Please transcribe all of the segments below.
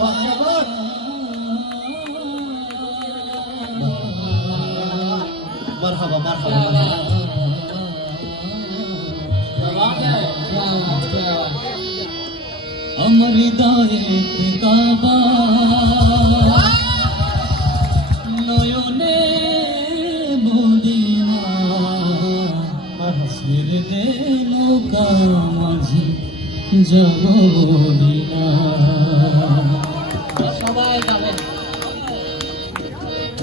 মারহাবা মারহাবা আমার হৃদয়ে কাবা নয়নে মদিনা। মাঝে যাব মদিনা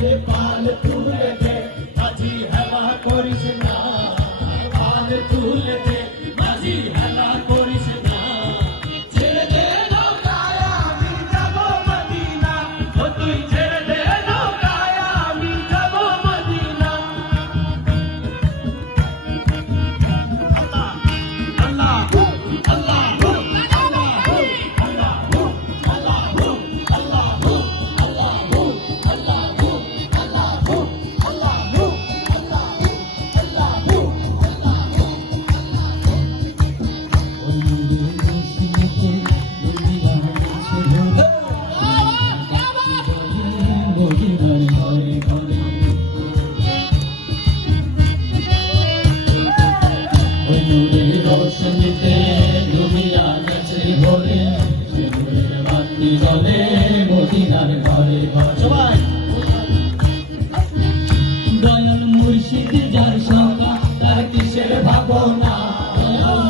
Nepal, Nepal.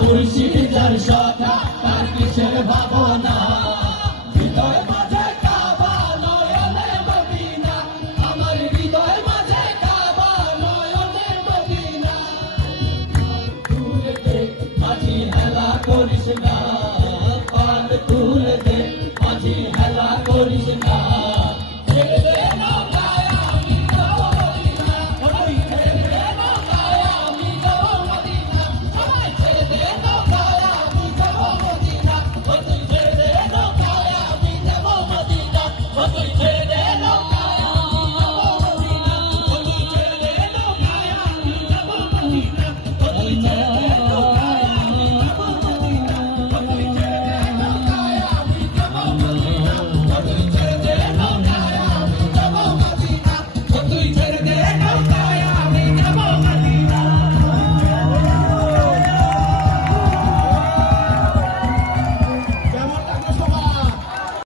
মুর্শিদার সখা, তার কিসের ভাবনা? হৃদয় মাঝে কাবা, নয়নে মদিনা। আমার হৃদয় মাঝে কাবা, নয়নে মদিনা। দূরে মাঝি হেলা করিস না।